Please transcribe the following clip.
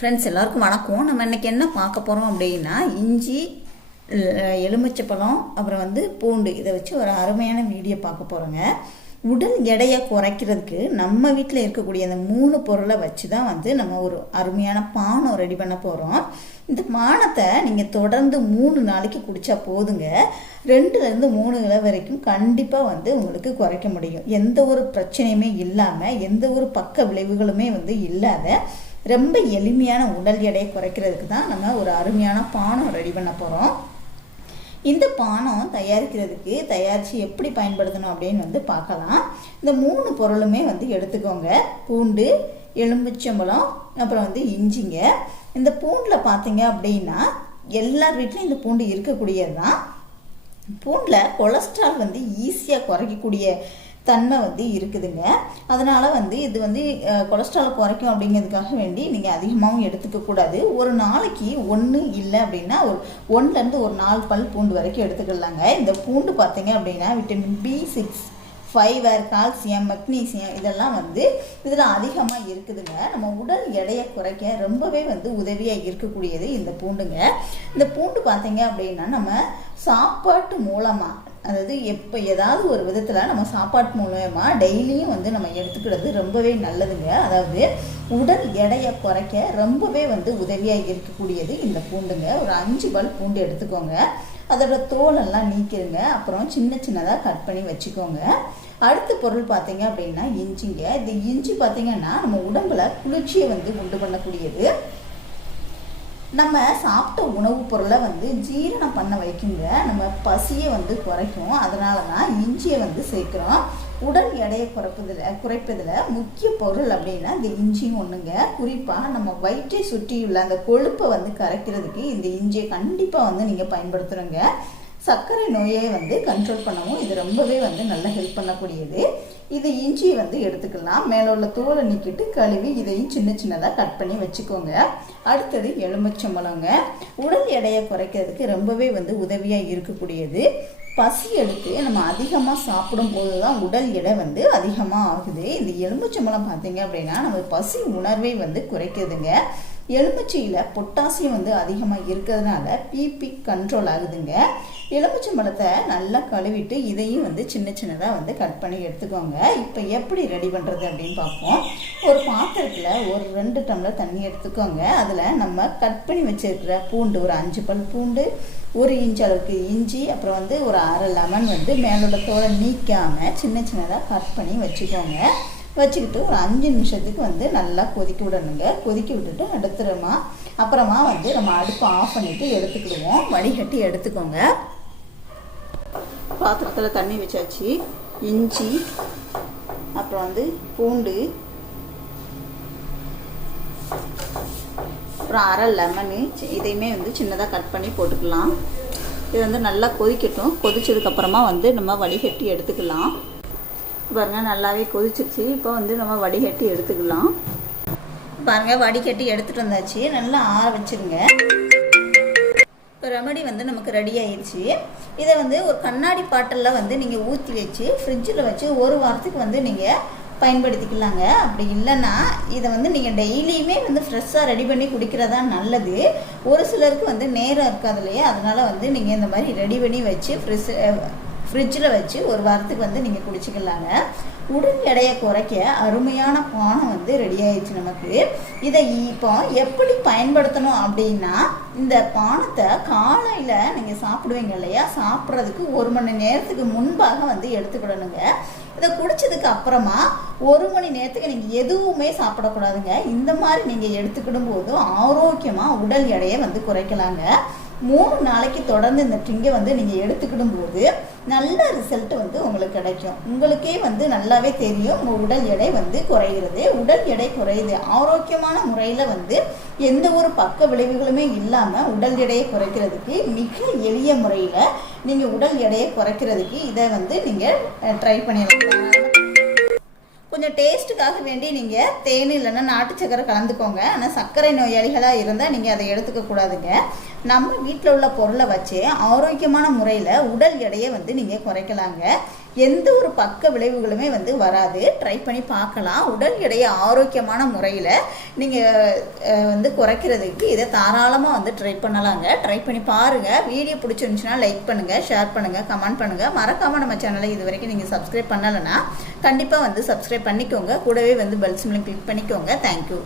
Friends எல்லாருக்கும் வணக்கம். நம்ம இன்றைக்கி என்ன பார்க்க போகிறோம் அப்படின்னா, இஞ்சி, எலுமிச்சைப்பழம், அப்புறம் பூண்டு, இதை வச்சு ஒரு அருமையான வீடியோ பார்க்க போகிறோங்க. உடல் எடையை குறைக்கிறதுக்கு நம்ம வீட்டில் இருக்கக்கூடிய அந்த 3 பொருளை வச்சு தான் நம்ம ஒரு அருமையான பானம் ரெடி பண்ண போகிறோம். இந்த பானத்தை நீங்கள் தொடர்ந்து 3 நாளைக்கு குடித்தா போதுங்க. 2லேருந்து 3 கிலோ வரைக்கும் கண்டிப்பாக உங்களுக்கு குறைக்க முடியும். எந்த ஒரு பிரச்சனையுமே இல்லாமல், எந்த ஒரு பக்க விளைவுகளுமே இல்லாத ரொம்ப எளிமையான உடல் எடையை குறைக்கிறதுக்கு தான் நம்ம ஒரு அருமையான பானம் ரெடி பண்ண போகிறோம். இந்த பானம் தயாரித்து எப்படி பயன்படுத்தணும் அப்படின்னு பார்க்கலாம். இந்த 3 பொருளுமே எடுத்துக்கோங்க. பூண்டு, எலுமிச்சம்பழம், அப்புறம் இஞ்சிங்க. இந்த பூண்டில் பார்த்தீங்க அப்படின்னா எல்லார் வீட்லையும் இந்த பூண்டு இருக்கக்கூடியது தான். பூண்டில் கொலஸ்ட்ரால் ஈஸியாக குறைக்கக்கூடிய தன்மை இருக்குதுங்க. அதனால் இது கொலஸ்ட்ரால் குறைக்கும் அப்படிங்கிறதுக்காக வேண்டி நீங்கள் அதிகமாகவும் எடுத்துக்கக்கூடாது. ஒரு நாளைக்கு 1 இல்லை அப்படின்னா 1லேருந்து 4 பல் பூண்டு வரைக்கும் எடுத்துக்கலாங்க. இந்த பூண்டு பார்த்தீங்க அப்படின்னா vitamin B6, fibre, calcium, magnesium இதெல்லாம் இதில் அதிகமாக இருக்குதுங்க. நம்ம உடல் எடையை குறைக்க ரொம்பவே உதவியாக இருக்கக்கூடியது இந்த பூண்டுங்க. இந்த பூண்டு பார்த்தீங்க அப்படின்னா நம்ம சாப்பாட்டு மூலமாக, அதாவது ஏதாவது ஒரு விதத்தில் நம்ம சாப்பாட்டு மூலமாக டெய்லியும் நம்ம எடுத்துக்கிறது ரொம்பவே நல்லதுங்க. அதாவது உடல் எடையை குறைக்க ரொம்பவே உதவியாக இருக்கக்கூடியது இந்த பூண்டுங்க. ஒரு 5 பல் பூண்டு எடுத்துக்கோங்க. அதோட தோலெல்லாம் நீக்கிருங்க. அப்புறம் சின்னதாக கட் பண்ணி வச்சுக்கோங்க. அடுத்த பொருள் பார்த்தீங்க அப்படின்னா இஞ்சிங்க. இந்த இஞ்சி பார்த்தீங்கன்னா நம்ம உடம்புல குளிர்ச்சியை உண்டு பண்ணக்கூடியது. நம்ம சாப்பிட்ட உணவுப் பொருளை ஜீரணம் பண்ண வைக்குங்க. நம்ம பசியை குறைக்கும். அதனால தான் இஞ்சியை சேர்க்குறோம். உடல் எடையை குறைப்பதில் முக்கிய பொருள் அப்படின்னா இந்த இஞ்சியும் ஒன்றுங்க. குறிப்பாக நம்ம வயிற்றை சுற்றியுள்ள அந்த கொழுப்பை கரைக்கிறதுக்கு இந்த இஞ்சியை கண்டிப்பாக நீங்கள் பயன்படுத்துகிறோங்க. சர்க்கரை நோயை கண்ட்ரோல் பண்ணவும் இது ரொம்பவே நல்லா ஹெல்ப் பண்ணக்கூடியது. இது இஞ்சியை எடுத்துக்கலாம். மேலே உள்ள தோலை நீக்கிட்டு கழுவி இதையும் சின்னதாக கட் பண்ணி வச்சுக்கோங்க. அடுத்தது எலுமிச்சம்பழங்க. உடல் எடையை குறைக்கிறதுக்கு ரொம்பவே உதவியாக இருக்கக்கூடியது. பசி எடுத்து நம்ம அதிகமாக சாப்பிடும் போது தான் உடல் எடை அதிகமாக ஆகுது. இந்த எலுமிச்சம்பழம் பார்த்தீங்க அப்படின்னா நம்ம பசி உணர்வை குறைக்கிறதுங்க. எலுமிச்சையில் பொட்டாசியம் அதிகமாக இருக்கிறதுனால பிபி கண்ட்ரோல் ஆகுதுங்க. எலுமிச்சம்பழத்தை நல்லா கழுவிட்டு இதையும் சின்னதாக கட் பண்ணி எடுத்துக்கோங்க. இப்போ எப்படி ரெடி பண்ணுறது அப்படின்னு பார்ப்போம். ஒரு பாத்திரத்தில் ஒரு 2 டம்ளர் தண்ணி எடுத்துக்கோங்க. அதில் நம்ம கட் பண்ணி வச்சிருக்கிற பூண்டு, ஒரு 5 பல் பூண்டு, 1 இன்ச் அளவுக்கு இஞ்சி, அப்புறம் ஒரு அரை லெமன் மேலோட தோலை நீக்காமல் சின்னதாக கட் பண்ணி வச்சுக்கோங்க. வச்சுக்கிட்டு ஒரு 5 நிமிஷத்துக்கு நல்லா கொதிக்க விடணுங்க. கொதிக்க விட்டுட்டு அப்புறமா நம்ம அடுப்பை ஆஃப் பண்ணிவிட்டு எடுத்துக்கிடுவோம். வடிகட்டி எடுத்துக்கோங்க. பாத்திரத்தில் தண்ணி வச்சாச்சு. இஞ்சி, அப்புறம் பூண்டு, அப்புறம் அரை லெமனு, இதையுமே சின்னதாக கட் பண்ணி போட்டுக்கலாம். இது நல்லா கொதிக்கட்டும். கொதிச்சதுக்கப்புறமா நம்ம வடிகட்டி எடுத்துக்கலாம். பாருங்கள், நல்லாவே கொதிச்சிருச்சு. இப்போ நம்ம வடிகட்டி எடுத்துக்கலாம். பாருங்கள், வடிகட்டி எடுத்துகிட்டு வந்தாச்சு. நல்லா ஆற வச்சுருங்க. இப்போ ரெமடி நமக்கு ரெடி ஆயிடுச்சு. இதை ஒரு கண்ணாடி பாட்டிலில் நீங்கள் ஊற்றி வச்சு ஃப்ரிட்ஜில் வச்சு 1 வாரத்துக்கு நீங்கள் பயன்படுத்திக்கலாங்க. அப்படி இல்லைன்னா இதை நீங்கள் டெய்லியுமே ஃப்ரெஷ்ஷாக ரெடி பண்ணி குடிக்கிறதா நல்லது. ஒரு சிலருக்கு நேரம் இருக்காது இல்லையா, அதனால் நீங்கள் இந்த மாதிரி ரெடி பண்ணி வச்சு ஃப்ரிட்ஜில் வச்சு 1 வாரத்துக்கு நீங்கள் குடிச்சிக்கலாங்க. உடல் எடையை குறைக்க அருமையான பானம் ரெடி ஆயிடுச்சு நமக்கு. இதை இப்போ எப்படி பயன்படுத்தணும் அப்படின்னா, இந்த பானத்தை காலையில் நீங்கள் சாப்பிடுவீங்க இல்லையா, சாப்பிட்றதுக்கு 1 மணி நேரத்துக்கு முன்பாக எடுத்துக்கிடணுங்க. இதை குடித்ததுக்கு அப்புறமா 1 மணி நேரத்துக்கு நீங்கள் எதுவுமே சாப்பிடக்கூடாதுங்க. இந்த மாதிரி நீங்கள் எடுத்துக்கிடும் போதும் ஆரோக்கியமாக உடல் எடையை குறைக்கலாங்க. 3 நாளைக்கு தொடர்ந்து இந்த ட்ரிங்கை நீங்கள் எடுத்துக்கிடும் போது நல்ல ரிசல்ட் உங்களுக்கு கிடைக்கும். உங்களுக்கே நல்லாவே தெரியும் உங்கள் உடல் எடை குறைகிறது. உடல் எடை குறையுது. ஆரோக்கியமான முறையில் எந்த ஒரு பக்க விளைவுகளுமே இல்லாமல் உடல் எடையை குறைக்கிறதுக்கு மிக எளிய முறையில் நீங்கள் உடல் எடையை குறைக்கிறதுக்கு இதை நீங்கள் ட்ரை பண்ணிடலாம். கொஞ்சம் டேஸ்ட்டுக்காக வேண்டி நீங்கள் தேன் இல்லைன்னா நாட்டு சக்கரை கலந்துக்கோங்க. ஆனால் சர்க்கரை நோயாளிகளாக இருந்தால் நீங்கள் அதை எடுத்துக்கக்கூடாதுங்க. நம்ம வீட்டில் உள்ள பொருளை வச்சு ஆரோக்கியமான முறையில் உடல் எடையை வந்து நீங்கள் குறைக்கலாங்க. எந்த ஒரு பக்க விளைவுகளுமே வந்து வராது. ட்ரை பண்ணி பார்க்கலாம். உடல் எடையை ஆரோக்கியமான முறையில் நீங்கள் வந்து குறைக்கிறதுக்கு இதை தாராளமாக வந்து ட்ரை பண்ணலாங்க. ட்ரை பண்ணி பாருங்கள். வீடியோ பிடிச்சிருந்துச்சுன்னா லைக் பண்ணுங்கள், ஷேர் பண்ணுங்கள், கமெண்ட் பண்ணுங்கள். மறக்காமல் நம்ம சேனலை இது வரைக்கும் நீங்கள் சப்ஸ்கிரைப் பண்ணலைன்னா கண்டிப்பாக வந்து சப்ஸ்கிரைப் பண்ணிக்கோங்க. கூடவே வந்து பெல் சிம்லையும் கிளிக் பண்ணிக்கோங்க. தேங்க்யூ.